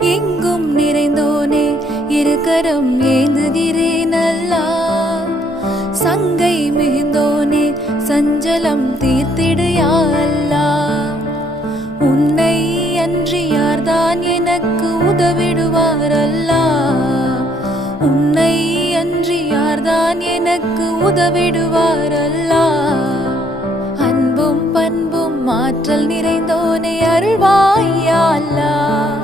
எங்கும் நிறைந்தோனே இருக்கரம் ஏந்துகிறேன் அல்லாஹ். சங்கை மிகுந்தோனே சஞ்சலம் தீர்த்திடு யா அல்லாஹ். உன்னை அன்றி யார்தான் எனக்கு உதவிடுவார் அல்லாஹ். உன்னை அன்றி யார்தான் எனக்கு உதவிடுவார் அல்லாஹ். அன்பும் பண்பும் ஆற்றல் நிறைந்தோனே அருள்வாய் யா அல்லாஹ்.